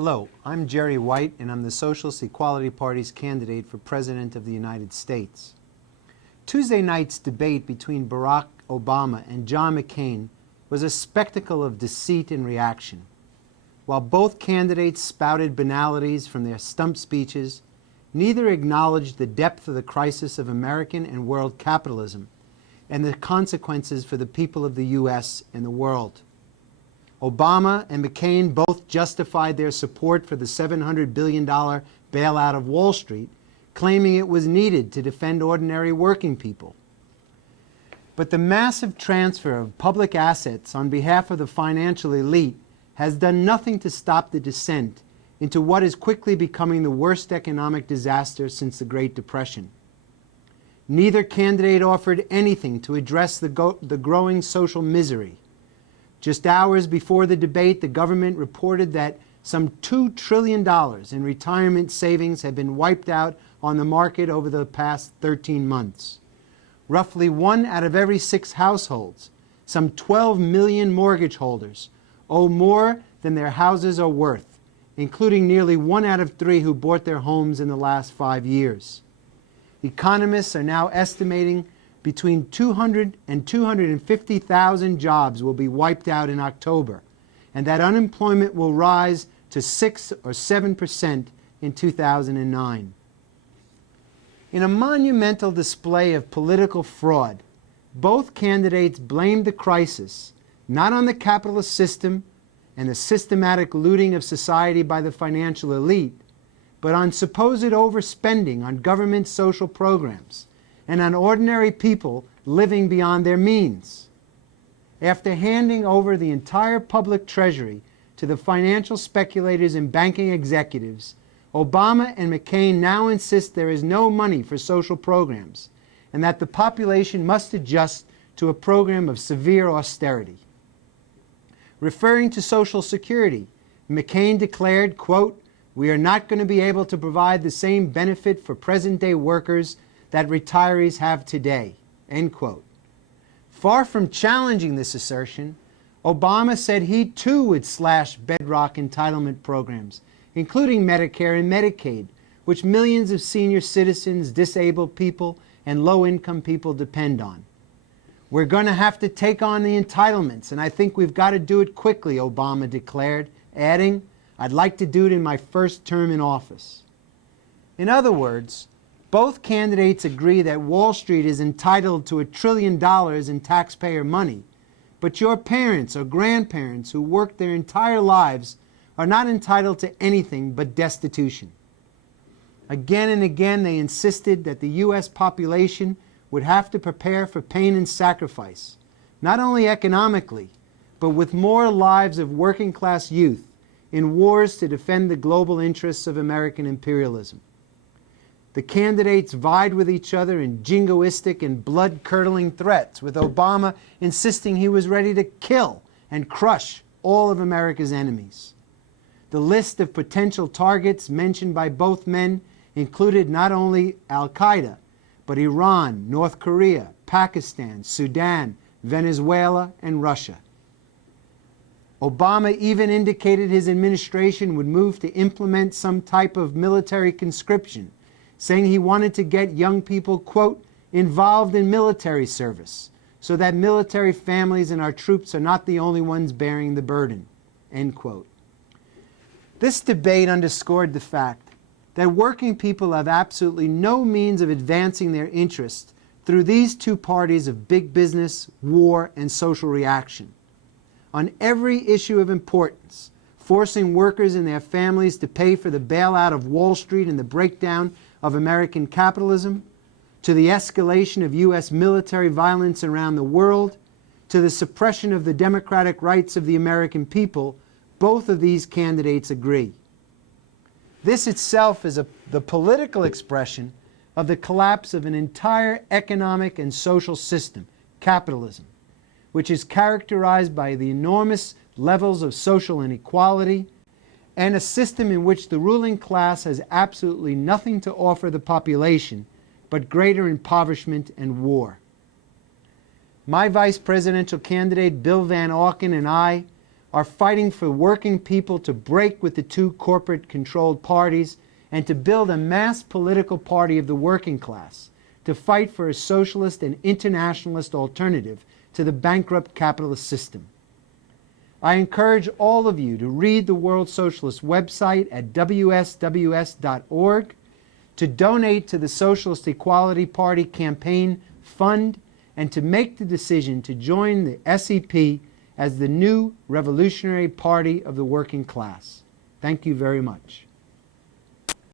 Hello, I'm Jerry White, and I'm the Socialist Equality Party's candidate for President of the United States. Tuesday night's debate between Barack Obama and John McCain was a spectacle of deceit and reaction. While both candidates spouted banalities from their stump speeches, neither acknowledged the depth of the crisis of American and world capitalism and the consequences for the people of the U.S. and the world. Obama and McCain both justified their support for the $700 billion bailout of Wall Street, claiming it was needed to defend ordinary working people. But the massive transfer of public assets on behalf of the financial elite has done nothing to stop the descent into what is quickly becoming the worst economic disaster since the Great Depression. Neither candidate offered anything to address the growing social misery. Just hours before the debate, the government reported that some $2 trillion in retirement savings have been wiped out on the market over the past 13 months. Roughly 1 out of every 6 households, some 12 million mortgage holders, owe more than their houses are worth, including nearly 1 out of 3 who bought their homes in the last 5 years. Economists are now estimating between 200 and 250,000 jobs will be wiped out in October, and that unemployment will rise to 6 or 7% in 2009. In a monumental display of political fraud, both candidates blamed the crisis not on the capitalist system and the systematic looting of society by the financial elite, but on supposed overspending on government social programs and on ordinary people living beyond their means. After handing over the entire public treasury to the financial speculators and banking executives, Obama and McCain now insist there is no money for social programs and that the population must adjust to a program of severe austerity. Referring to Social Security, McCain declared, quote, "We are not going to be able to provide the same benefit for present-day workers that retirees have today," end quote. Far from challenging this assertion, Obama said he too would slash bedrock entitlement programs, including Medicare and Medicaid, which millions of senior citizens, disabled people, and low-income people depend on. "We're going to have to take on the entitlements, and I think we've got to do it quickly," Obama declared, adding, "I'd like to do it in my first term in office." In other words, both candidates agree that Wall Street is entitled to $1 trillion in taxpayer money, but your parents or grandparents who worked their entire lives are not entitled to anything but destitution. Again and again they insisted that the U.S. population would have to prepare for pain and sacrifice, not only economically, but with more lives of working-class youth in wars to defend the global interests of American imperialism. The candidates vied with each other in jingoistic and blood-curdling threats, with Obama insisting he was ready to kill and crush all of America's enemies. The list of potential targets mentioned by both men included not only Al-Qaeda, but Iran, North Korea, Pakistan, Sudan, Venezuela, and Russia. Obama even indicated his administration would move to implement some type of military conscription, saying he wanted to get young people, quote, "involved in military service, so that military families and our troops are not the only ones bearing the burden," end quote. This debate underscored the fact that working people have absolutely no means of advancing their interests through these two parties of big business, war, and social reaction. On every issue of importance, forcing workers and their families to pay for the bailout of Wall Street and the breakdown of American capitalism, to the escalation of U.S. military violence around the world, to the suppression of the democratic rights of the American people, both of these candidates agree. This itself is the political expression of the collapse of an entire economic and social system, capitalism, which is characterized by the enormous levels of social inequality and a system in which the ruling class has absolutely nothing to offer the population but greater impoverishment and war. My vice presidential candidate, Bill Van Auken, and I are fighting for working people to break with the two corporate-controlled parties and to build a mass political party of the working class, to fight for a socialist and internationalist alternative to the bankrupt capitalist system. I encourage all of you to read the World Socialist website at wsws.org, to donate to the Socialist Equality Party campaign fund, and to make the decision to join the SEP as the new revolutionary party of the working class. Thank you very much.